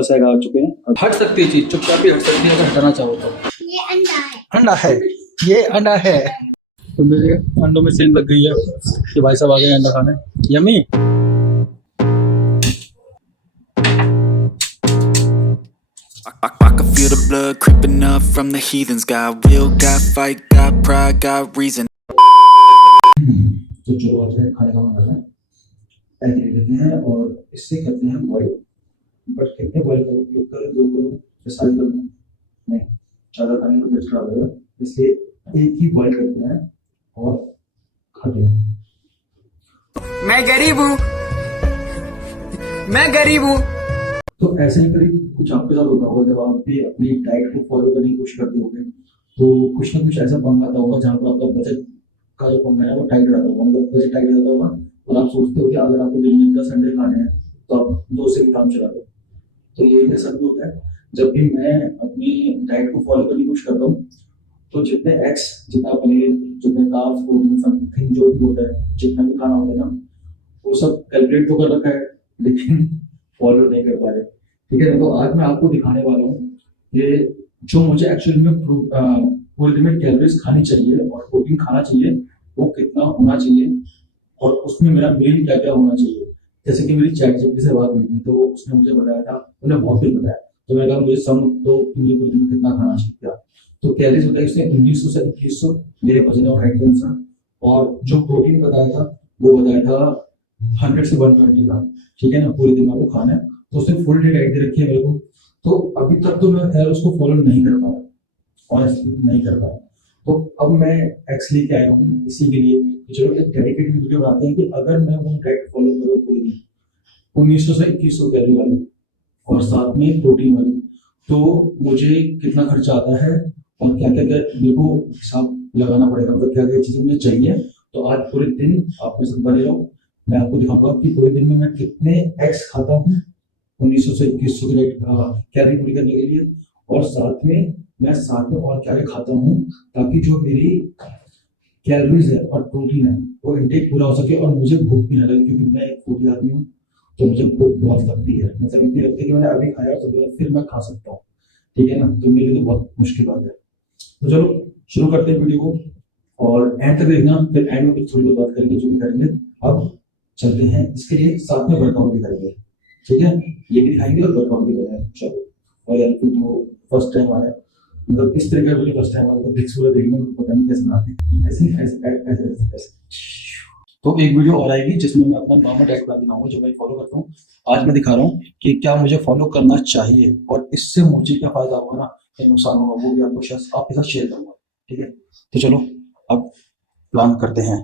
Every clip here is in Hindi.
10 एग आ चुके हैं। हट सकती है चीज, चुपचाप ही हट सकती है अगर हटाना चाहो तो। ये अंडा है। अंडा है, ये अंडा है। तो मेरे अंडों में सेल लग गई है कि भाई साहब आ गए अंडा खाने। Yummy. I can feel the blood creeping up from the heathens. Got will, got fight, got pride, got reason. तो चलो आज खाने का मन कर रहा है, एग लेते हैं और इससे करते हैं बॉईल। बट कितने बॉईल करो, एक करो, दो करो, या सारे करो, नहीं ज़्यादा खाने में पेट खराब होगा, इसलिए एक ही बॉईल करते हैं और खाते हैं। मैं गरीब हूँ, मैं गरीब हूँ। तो ऐसे ही करीब कुछ आपके साथ होता होगा, जब आप भी अपनी डाइट को फॉलो करने की कोशिश करते होंगे तो कुछ ना कुछ ऐसा पंगा आता होगा जहाँ पर आपका बजट का जो पंगा है वो टाइट रहता होगा, मतलब बजट टाइट रहता होगा और आप सोचते हो कि अगर आपको दिन में 10 अंडे खाने हैं तो आप 2 से भी काम चला दो। तो ये ऐसा भी होता है जब भी मैं अपनी डाइट को फॉलो करने की कोशिश करता हूँ तो जितने एग्स, जितना पनीर, जितने कार्ब्स, प्रोटीन, समथिंग जो भी होता है, जितना भी खाना होता है ना, वो सब कैलकुलेट तो कर रखा है लेकिन फॉलो नहीं कर पा रहे। ठीक है, तो आज मैं आपको दिखाने वाला हूँ ये जो मुझे एक्चुअली में पूरे दिन में कैलोरीज खानी चाहिए और प्रोटीन खाना चाहिए वो कितना होना चाहिए और उसमें मेरा मील क्या क्या होना चाहिए। जैसे कि मेरी चैट जीपीटी से बात हुई थी तो उसने मुझे बताया था, उन्हें बहुत कुछ बताया, तो मैंने कहा मुझे सम तो मुझे पूरे दिन में कितना खाना चाहिए। तो कैलोरीज होता है इसने 1900 से 2100 मेरे वजन और हाइट के अनुसार, और जो प्रोटीन बताया था वो बताया था 100 से 120 ग्राम। ठीक है ना, पूरे दिन में आपको खाना है, तो उसने फुल डे डाइट दे रखी है मेरे को। तो अभी तक तो मैं खैर उसको फॉलो नहीं कर पाया, ऑनेस्टली नहीं कर पाया। तो अब मैं एक्चुअली क्या आया हूँ इसी के लिए कि चलो एक डेडिकेटेड वीडियो बनाते हैं कि अगर मैं वो डाइट फॉलो करूँ पूरे दिन 1900 से 2100 कैलोरी वाली और साथ में प्रोटीन वाली, तो मुझे कितना खर्चा आता है और क्या क्या मेरे को हिसाब लगाना पड़ेगा, मतलब क्या क्या चीज़ें मुझे चाहिए। तो आज पूरे दिन आप मेरे साथ बने रहो, मैं आपको दिखाऊंगा कि पूरे दिन में मैं कितने एग्स खाता हूँ 1900 से 2100 कैलोरी पूरी करने के लिए, और साथ में और क्या क्या खाता हूँ ताकि जो मेरी कैलोरीज है और प्रोटीन है वो इंटेक पूरा हो सके और मुझे भूख भी ना लगे, क्योंकि मैं एक फूडी आदमी हूँ तो मुझे भूख बहुत लगती है, मतलब इतनी लगती है कि मैंने अभी खाया तो फिर मैं खा सकता हूँ। ठीक है ना, तो मेरे लिए तो बहुत मुश्किल बात है। तो चलो शुरू करते हैं वीडियो को और एंड तक देखना, फिर एंड में कुछ थोड़ी बहुत बात करेंगे जो भी करेंगे। अब चलते हैं, इसके लिए साथ में वर्कआउट भी करेंगे। ठीक है, ये भी दिखाएंगे और वर्कआउट भी करेंगे। चलो, और यार जो फर्स्ट टाइम आया, मतलब इस तरह का वीडियो फर्स्ट टाइम आया तो ट्रिक्स पूरा देखने में पता नहीं कैसे बनाते हैं, ऐसे। तो एक वीडियो और आएगी जिसमें मैं अपना नॉर्मल डाइट प्लान दिखाऊंगा जो मैं फॉलो करता हूँ। आज मैं दिखा रहा हूँ कि क्या मुझे फॉलो करना चाहिए और इससे मुझे क्या फायदा होगा ना, क्या नुकसान होगा, वो भी आपके साथ शेयर करूंगा। ठीक है, तो चलो अब प्लान करते हैं।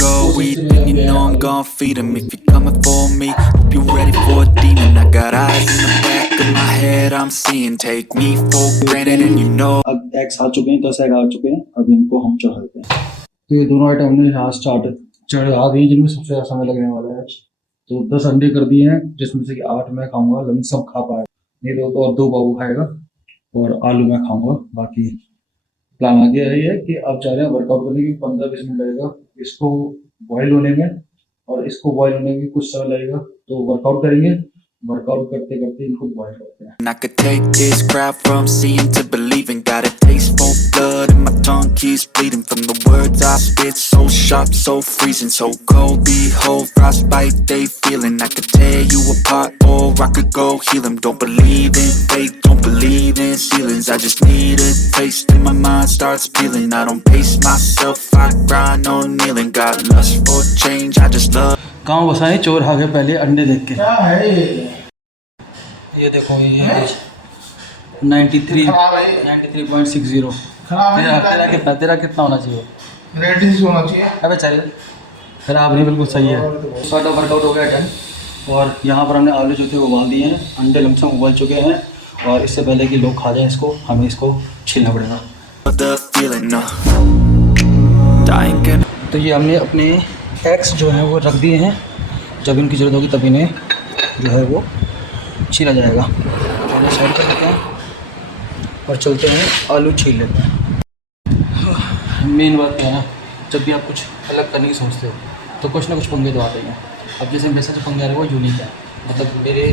Go eat, then you know I'm gon' feed 'em. If you're coming for me, hope you're ready for a demon. I got eyes in the back of my head, I'm seeing. Take me for granted and you know. अब एग्स आ चुके हैं, 10 एग आ चुके हैं, अब इनको हम चढ़ाते हैं। तो ये दोनों आइटम हमने यहाँ चढ़ा दी जिनमें सबसे ज़्यादा समय लगने वाला है। तो 10 अंडे कर दिए हैं जिसमें से कि 8 मैं खाऊंगा, लेकिन सब खा पाए नहीं, तो और 2 बाबू खाएगा और आलू मैं खाऊंगा। बाकी प्लान आगे यही है कि अब जा रहे हैं वर्कआउट करने की, 15-20 मिनट लगेगा इसको बॉयल होने में और इसको बॉयल होने में कुछ समय लगेगा। तो वर्कआउट करेंगे, वर्कआउट करते करते इनको बॉयल करते हैं। I could take this crowd from seeing to believing. Got a taste for blood and my tongue keeps bleeding from the words I spit. So sharp, so freezing, so cold. Behold, frostbite they feeling. I could tear you apart or I could go heal them. Don't believe in fate, don't believe in ceilings. I just need a taste and my mind starts peeling. I don't pace myself, I grind on kneeling. Got lust for change, I just love. गाँव बसाए चोर आ गए पहले अंडे देख के। क्या है ये देखो ये 93 93.60। तेरा कितना होना चाहिए? रेडिश होना चाहिए। अबे चल, खराब नहीं, बिल्कुल सही है। सारा वर्कआउट हो गया डन, और यहाँ पर हमने आलू जो थे वो उबाल दिए हैं, अंडे लमसम उबल चुके हैं, और इससे पहले कि लोग खा जाएं इसको हमें इसको छीलना पड़ेगा। तो ये हमने अपने एग्स जो हैं वो रख दिए हैं, जब इनकी ज़रूरत होगी तब इन्हें जो है वो छीला जाएगा। पहले साइड कर लेते हैं और चलते हैं आलू छील लेते हैं। मेन बात क्या है ना, जब भी आप कुछ अलग करने की सोचते हो तो कुछ ना कुछ पंगे तो आते हैं। अब जैसे मेरे साथ जो पंगे आ रहे हैं वो यूनिक है, मतलब मेरे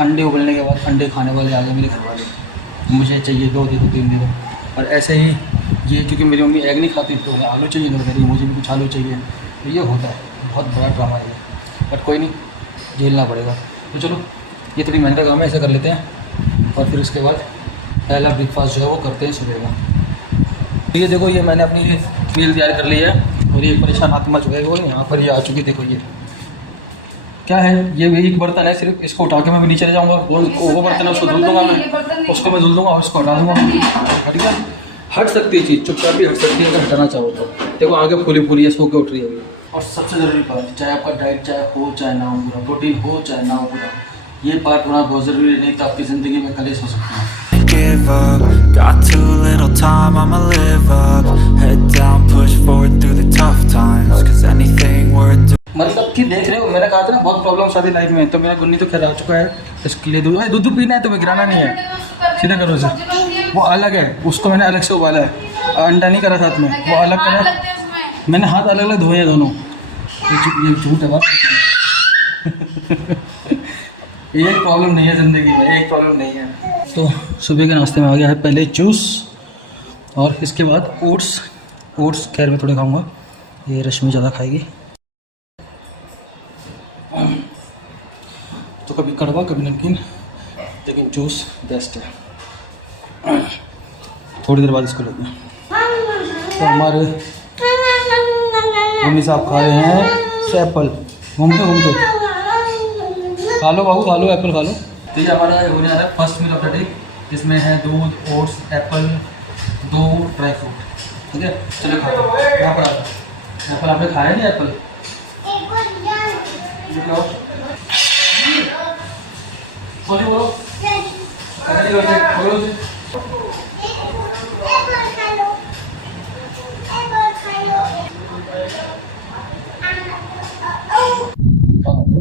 अंडे उबलने के बाद अंडे खाने वाले आ गए मेरे घर वाले, मुझे चाहिए 2 दे दो 3 दे दो। और ऐसे ही ये क्योंकि मेरी मम्मी एग नहीं खाती तो उन्हें आलू चाहिए, तो कह रही मुझे भी कुछ आलू चाहिए। तो ये होता है, बहुत बड़ा ड्रामा है ये, बट कोई नहीं, झेलना पड़ेगा। तो चलो ये थोड़ी मेहनत का काम है, ऐसा कर लेते हैं और फिर उसके बाद पहला ब्रेकफास्ट जो है वो करते हैं सुबह का। तो ये देखो, ये मैंने अपनी मील तैयार कर ली है और ये परेशान आत्मा जो है वो यहाँ पर ये आ चुकी है। देखो ये क्या है, ये एक बर्तन है सिर्फ, इसको उठा के मैं नीचे ले जाऊँगा। वो बर्तन है उसको धुल दूँगा मैं, उसको मैं धुल दूँगा और उसको हटा दूँगा। हट गया, हट सकती है चीज़, चुपचाप भी हट सकती है अगर हटाना चाहो तो। देखो आगे फूली फूली है, सो के उठ रही है अभी। और सबसे ज़रूरी बात, चाहे आपका डाइट चाहे हो चाहे ना हो पूरा, प्रोटीन हो चाहे ना हो पूरा, ये पार्ट होना बहुत ज़रूरी है, नहीं तो आपकी ज़िंदगी में कलेश हो सकता है। Give up, got too little time, I'ma live up. Head down, push forward through the tough times, cause anything worth doing. मतलब कि देख रहे हो, मैंने कहा था ना बहुत प्रॉब्लम्स आती लाइफ में, तो मेरा गुन्नी तो खैर आ चुका है। इसके लिए दूध पीना है, तुम्हें गिराना नहीं है, सीधा करो उसे। वो अलग है, उसको मैंने अलग से उबाला है, अंडा नहीं करा साथ में, वो अलग करा। मैंने हाथ अलग अलग धोए हैं दोनों। ये झूठ है बात। एक प्रॉब्लम नहीं है ज़िंदगी में, एक प्रॉब्लम नहीं है। तो सुबह के नाश्ते में आ गया है पहले जूस और इसके बाद ओट्स खैर मैं थोड़ी खाऊंगा, ये रश्मि ज़्यादा खाएगी। तो कभी कड़वा कभी नमकीन, लेकिन जूस बेस्ट है। थोड़ी देर बाद इसको लेते हैं। तो हमारे मम्मी साहब खा रहे हैं एप्पल, घूमते खा लो बाबू, खा लो एप्पल खा लो। तो ये हमारा होने वाला है first meal of the day, जिसमें है दूध, ओट्स, एप्पल, 2 ड्राई फ्रूट। ठीक है, चलो खा लो। यहाँ पर आता एप्पल, आपने खाया नहीं एप्पल? बोलो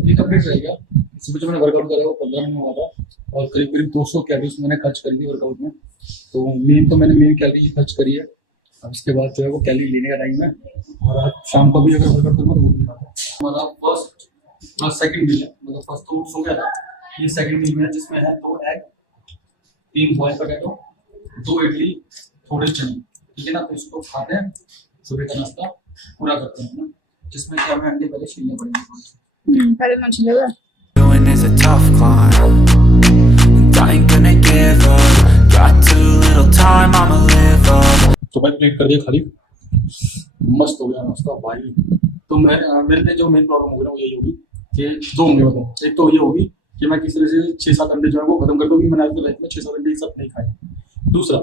ये कंप्लीट रहेगा। सुबह जो मैंने वर्कआउट करा वो 15 मिनट हुआ था और करीब करीब 200 कैलोरीज मैंने खर्च कर दी वर्कआउट में। तो मैंने मेन कैलोरी खर्च करी है। अब इसके बाद जो है वो कैलोरी लेने का टाइम है और आज शाम को भी अगर वर्कआउट करूँगा तो वो भी खाता है। हमारा फर्स्ट प्लस सेकंड मील है, मतलब फर्स्ट तो सो गया था, ये सेकंड मील में है जिसमें है 2 एग, 3 बॉयल पोटैटो, 2 इडली, थोड़े चने। ठीक है ना, तो इसको खाते हैं, सुबह का नाश्ता पूरा करते हैं ना, जिसमें क्या हमें अंडे पहले छीलने पड़ेंगे। पहले ना छिलेगा। Doing is a tough climb, and I ain't gonna give up. Got too little time, I'ma live up. तो मैं प्लेट कर दिया खाली, मस्त हो गया नाश्ता भाई। तो मेरे लिए जो मेन प्रॉब्लम होगी ना वो यही होगी कि 2 होंगे, मतलब एक तो ये होगी कि मैं किस तरह से 6-7 अंडे जो है वो खत्म कर दूँगी। मैंने आज तो लाइफ में 6-7 अंडे सब नहीं खाए। दूसरा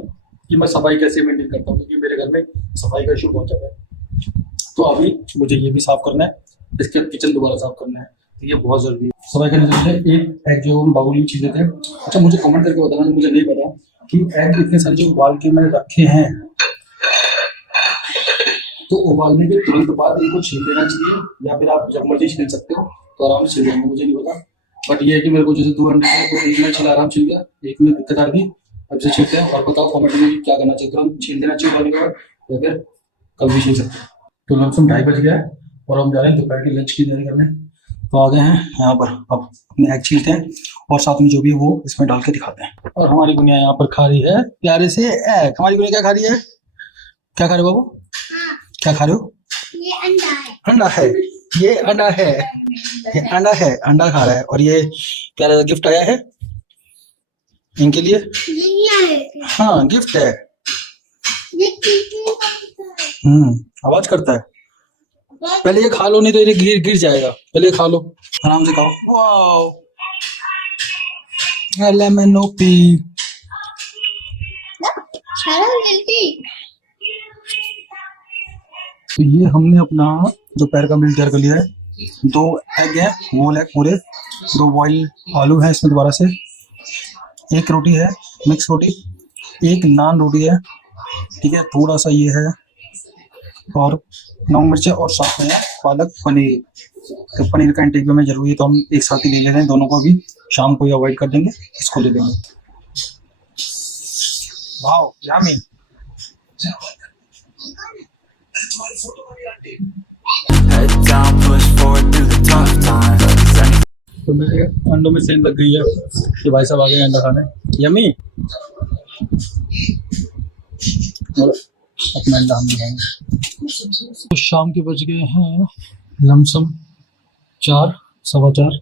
कि मैं सफाई कैसे मेंटेन करता हूँ, क्योंकि मेरे घर में सफाई का इशू बहुत ज़्यादा है। तो अभी मुझे ये भी साफ करना है, इसके किचन दोबारा साफ करना है, तो ये बहुत ज़रूरी है। सफाई करने से पहले एक एग जो हम बाउल में छील देते हैं। अच्छा, मुझे कमेंट करके बताना, मुझे नहीं पता कि एग इतने सारे जो उबाल के मैंने रखे हैं, तो उबालने के तुरंत बाद इनको छील देना चाहिए या फिर आप जब मर्जी छील सकते हो, तो आराम से छील देंगे, मुझे नहीं पता। बट ये है कि मेरे को जैसे 2 अंडे थे तो एक में छिला, आराम छिल गया, एक में दिक्कत आ रही थी। अब से छीलते हैं और बताओ कमेंट में कि क्या करना चाहिए, तुरंत छील देना चाहिए उबालने के बाद या फिर कब भी छील सकते हैं। तो लमसम 2:30 बज गया है और हम जा रहे हैं दोपहर की लंच की तैयारी करने। तो आ गए हैं यहाँ पर, अब अपने एग छीलते हैं और साथ में जो भी है वो इसमें डाल के दिखाते हैं। और हमारी गुनिया यहाँ पर खा रही है प्यारे से एग। हमारी गुनिया क्या खा रही है? क्या खा रहे हो बाबू? क्या खा रहे हो? ये अंडा है। अंडा है, ये अंडा है, ये अंडा है, अंडा खा रहा है। और ये प्यारा सा गिफ्ट आया है इनके लिए। ये है। हाँ, गिफ्ट है। ये कितने आवाज करता है। पहले ये खा लो, नहीं तो ये गिर जाएगा। पहले खा लो, आराम से खाओ। Wow, lemon OP. सारा जल्दी। तो ये हमने अपना दोपहर का मील तैयार कर लिया है। 2 एग है, होल एग पूरे, 2 बॉइल आलू है इसमें दोबारा से, 1 रोटी है मिक्स रोटी, 1 नान रोटी है। ठीक है, थोड़ा सा ये है और 9 मिर्चें और साथ में पालक पनीर। तो पनीर का इंटेक में जरूरी है, तो हम एक साथ ही ले लेते हैं दोनों को। अभी शाम को अवॉइड कर देंगे, इसको ले लेंगे। Wow, yummy. Head down, push forward through the tough times. तो मेरे अंडों में सेंध लग गई है कि भाई साहब आ गए अंडा खाने। यम्मी। और अपना अंडा हम भी खाएंगे। तो शाम के बज गए हैं लमसम 4, 4:15।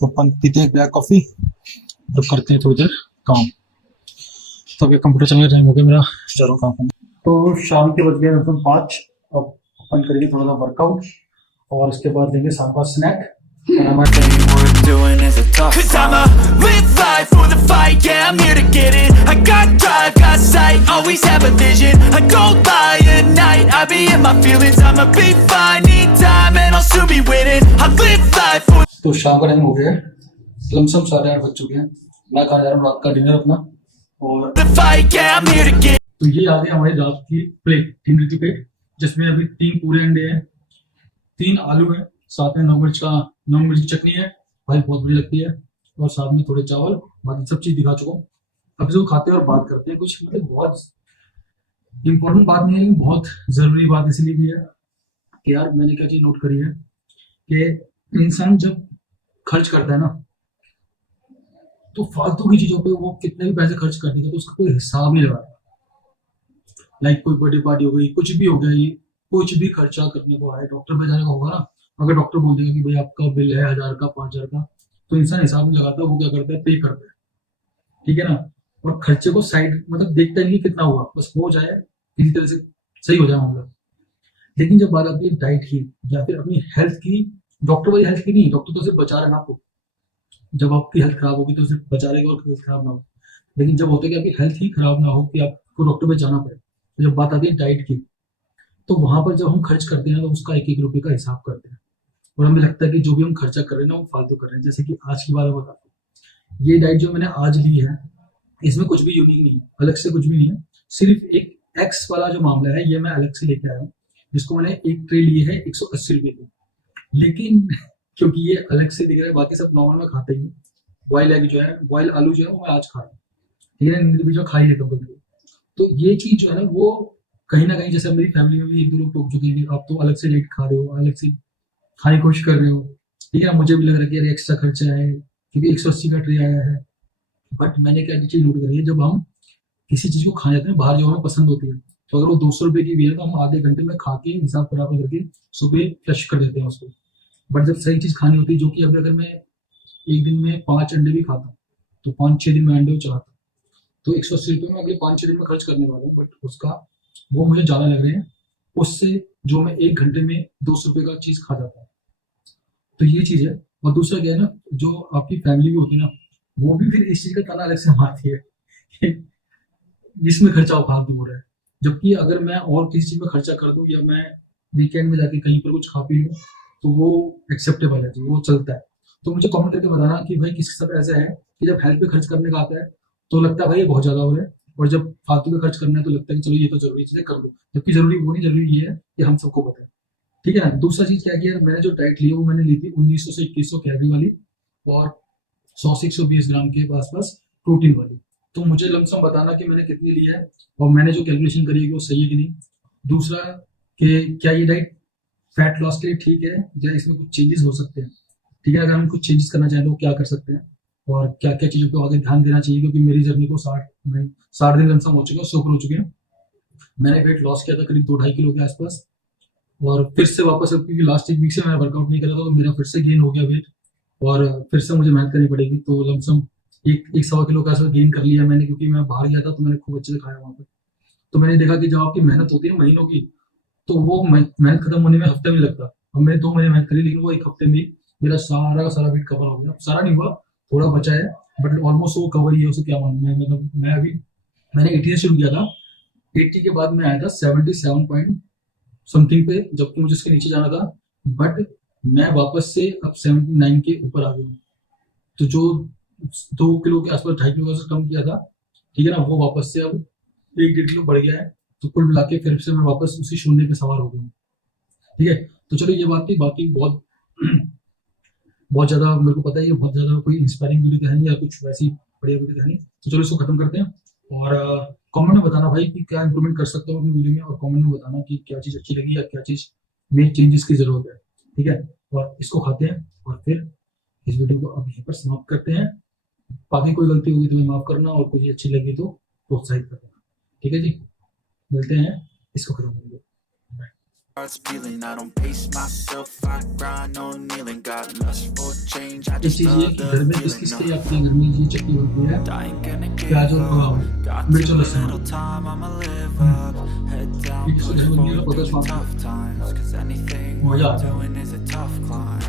तो अपन पीते हैं ब्लैक कॉफ़ी तो करते हैं थोड़ी देर काम। तो अभी कंप्यूटर चलने टाइम हो गया मेरा, जा रहा हूँ काम करने। तो शाम के बज गए लगभग 5। अब अपन करेंगे थोड़ा सा वर्कआउट और उसके बाद देंगे शाम का स्नैक। और हमारे Worth doing is a tough 'Cause I'ma live life for the fight, yeah, I'm here to get it. I got drive, got sight, always have a vision. I don't lie at night, I be in my feelings. I'ma be fine, need time, and I'll soon be winning. I live life for तो शाम का टाइम हो गया है, लमसम 8:30 बज चुके हैं। मैं खा जा रहा हूँ रात का डिनर अपना। और the fight, yeah, I'm here to get तो ये आ गई हमारी रात की प्लेट, डिनर की प्लेट, जिसमें अभी 3 पूरे अंडे हैं, 3 आलू है, साथ में 9 मिर्च की चटनी है, भाई बहुत बुरी लगती है, और साथ में थोड़े चावल। बाकी सब चीज दिखा चुका हूँ। अब जो खाते हैं और बात करते हैं कुछ, मतलब बहुत इंपॉर्टेंट बात नहीं है, लेकिन बहुत जरूरी बात इसलिए भी है कि यार मैंने क्या चीज नोट करी है कि इंसान जब खर्च करता है ना, तो फालतू की चीजों पे वो कितने भी पैसे खर्च कर देगा तो उसका कोई हिसाब नहीं लगाता। लाइक कोई बर्थडे पार्टी हो गई, कुछ भी हो गया, ये कुछ भी खर्चा करने को आए, डॉक्टर पे जाने का होगा ना, अगर डॉक्टर बोल देगा कि भाई आपका बिल है 1000 का 5000 का, तो इंसान हिसाब नहीं लगाता, वो क्या करता है, पे करता है, ठीक है ना। और खर्चे को साइड मतलब देखता ही नहीं कितना हुआ, बस हो जाए किसी तरह से सही हो जाए मामला। लेकिन जब बात आती है डाइट की या फिर अपनी हेल्थ की, डॉक्टर वाली हेल्थ की नहीं, डॉक्टर तो सिर्फ बचा रहे ना आपको, जब आपकी हेल्थ खराब होगी तो सिर्फ बचा रहेगा और हेल्थ खराब ना हो। लेकिन जब होता है कि आपकी हेल्थ ही खराब ना हो कि आपको डॉक्टर पे जाना पड़े, तो जब बात आती है डाइट की, तो वहां पर जब हम खर्च करते हैं तो उसका एक एक रुपये का हिसाब करते हैं, और हमें लगता है कि जो भी हम खर्चा कर रहे हैं ना वो फालतू कर रहे हैं। जैसे कि आज की बात बताता हूँ, ये डाइट जो मैंने आज ली है, इसमें कुछ भी यूनिक नहीं है, अलग से कुछ भी नहीं है, सिर्फ एक एक्स वाला जो मामला है ये मैं अलग से लेके आया हूँ, जिसको मैंने एक ट्रे लिए है 180 रुपये की। लेकिन क्योंकि ये अलग से दिख रहा है, बाकी सब नॉर्मल में खाता ही हूँ। बॉयल एग जो है, बॉयल आलू जो है वो मैं आज खा रहा हूँ, ठीक है, इनके बीच में खा ही लेता हूँ। तो ये चीज जो है ना वो कहीं ना कहीं, जैसे मेरी फैमिली में भी 1-2 लोग टोक चुके हैं कि आप तो अलग से रेट खा रहे हो, अलग से खाने की कोशिश कर रहे हो, ठीक है ना। मुझे भी लग रहा है कि यार एक्स्ट्रा खर्चा है क्योंकि 180 का ट्रे आया है। बट मैंने क्या चीज नोट करी है, जब हम किसी चीज को खा जाते हैं बाहर, जो हमें पसंद होती है, तो अगर वो 200 रुपए की भी है तो हम आधे घंटे में खा के हिसाब बराबर करके सुबह फ्लश कर देते हैं उसको। बट जब सही चीज खानी होती है, जो कि अब अगर मैं एक दिन में 5 अंडे भी खाता हूँ तो 5-6 दिन में अंडे चलाता हूँ, तो 180 रुपये में अगले 5-6 दिन में खर्च करने वाला हूँ, बट उसका वो मुझे ज्यादा लग रहे हैं उससे जो मैं 1 घंटे में 200 रुपये का चीज खा जाता हूँ। तो ये चीज है। और दूसरा क्या है ना, जो आपकी फैमिली भी होती है ना, वो भी फिर इस चीज का ताना अलग से मारती है कि इसमें खर्चा फालतू हो रहा है। जबकि अगर मैं और किसी चीज में खर्चा कर दूं या मैं वीकेंड में जाके कहीं पर कुछ खा पी लूं तो वो एक्सेप्टेबल है, वो चलता है। तो मुझे कमेंट करके बताना कि भाई किसके साथ ऐसा है कि जब हेल्थ पे खर्च करने का आता है तो लगता है भाई ये बहुत ज्यादा हो रहा है, और जब फालतू पे खर्च करना है तो लगता है कि चलो ये तो जरूरी चीजें कर दो, जबकि जरूरी वो नहीं, जरूरी ये है कि हम सबको पता है, ठीक है ना। दूसरा चीज क्या है कि यार मैंने जो डाइट ली है वो मैंने ली थी 1900 से 2100 कैलोरी वाली और 100 से 120 ग्राम के आसपास प्रोटीन वाली। तो मुझे लमसम बताना कि मैंने कितनी ली है और मैंने जो कैलकुलेशन करी है वो सही है कि नहीं। दूसरा कि क्या ये डाइट फैट लॉस के लिए ठीक है या इसमें कुछ चेंजेस हो सकते हैं, ठीक है। अगर हम कुछ चेंजेस करना चाहें तो क्या कर सकते हैं और क्या क्या चीज़ों को आगे ध्यान देना चाहिए, क्योंकि मेरी जर्नी को 60 दिन लमसम हो चुके हैं, 100 हो चुके हैं। मैंने वेट लॉस किया था करीब 2-2.5 किलो के आसपास, और फिर से वापस, क्योंकि लास्ट 1 वीक से मैंने वर्कआउट नहीं करा था तो मेरा फिर से गेन हो गया वेट, और फिर से मुझे मेहनत करनी पड़ेगी। तो लमसम 1-1.25 किलो का आसपास गेन कर लिया मैंने, क्योंकि मैं बाहर गया था तो मैंने खूब अच्छे से खाया वहाँ पर। तो मैंने देखा कि जब आपकी मेहनत होती है महीनों की, तो वो मेहनत खत्म होने में हफ्ते में लगता है। और मैंने 2 महीने मेहनत करी, लेकिन वो 1 हफ्ते में मेरा सारा का सारा वेट कवर हो गया। सारा नहीं हुआ, थोड़ा बचा है, बट ऑलमोस्ट वो कवर ही है। उसे क्या मानूं मैं, मतलब मैंने 80 से शुरू किया था, 80 के बाद मैं आया था 77 पॉइंट समथिंग पे, जबकि मुझे उसके नीचे जाना था, बट मैं वापस से अब 79 के ऊपर आ गया हूँ। तो जो 2 किलो के आसपास, 2.5 किलो से कम किया था, ठीक है ना, वो वापस से अब 1-1.5 किलो बढ़ गया है। तो कुल मिला के फिर से मैं वापस उसी शून्य पे सवार हो गया हूँ, ठीक है। तो चलो ये बात थी, बाकी बहुत बहुत ज्यादा मेरे को पता है, ये बहुत ज्यादा कोई इंस्पायरिंग वीडियो तो है नहीं या कुछ वैसी बढ़िया वीडियो तो है नहीं। तो चलो इसको खत्म करते हैं और कमेंट में बताना भाई कि क्या इंप्रूवमेंट कर सकते हो अपनी वीडियो में, और कमेंट में बताना कि क्या चीज़ अच्छी लगी या क्या चीज़ में चेंजेस की जरूरत है, ठीक है। और इसको खाते हैं और फिर इस वीडियो को अब यहीं पर समाप्त करते हैं। बाकी कोई गलती होगी तो मैं माफ करना, और कुछ अच्छी लगी तो प्रोत्साहित करना। ठीक है जी, मिलते हैं, इसको खत्म करेंगे। Heart's feeling, I don't pace myself, I grind on kneeling, got lust for change, I एक just चीज ये love कि the घर में feeling, किस no, के अपने घर में ये चटनी बनती है, I ain't gonna प्याज give और up, got मिर्च और too लहसुन। little time, I'ma live up, head down, ये किस push घर में बनती है forward पता through the स्वाद tough times, cause anything मजा worth आता है। doing is a tough climb,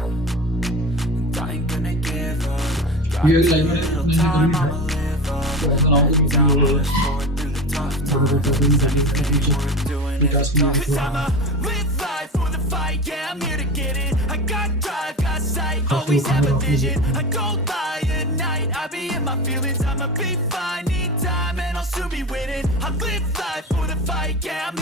and I ain't gonna give up, got ये too लाइफ में little नहीं time, करनी है I'ma live up, तो ऐसा ना हो head कि down, वो push forward through the tough times, anything worth doing is a tough Cause climb. I'ma live life for the fight, yeah, I'm here to get it. I got drive, got sight, Cause always तो have a खाना vision. I don't lie at night, I be in my feelings. I'ma be fine, need time, and I'll soon be winning. I live life for the fight, yeah, I'm